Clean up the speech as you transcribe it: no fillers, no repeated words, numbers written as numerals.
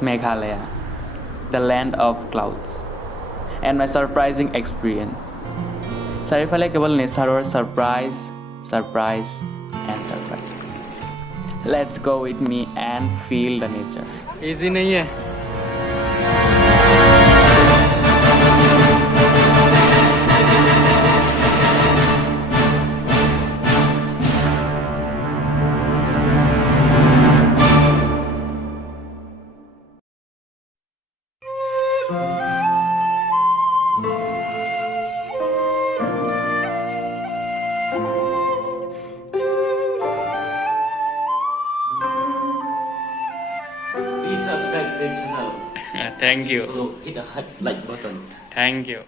Meghalaya, the land of clouds, and my surprising experience. চাৰিওফালে কেৱল নেচাৰৰ surprise and surprise. Let's go with me and feel the nature. Easy नहीं है. Please subscribe to the channel. Thank you. So hit the like button. Thank you.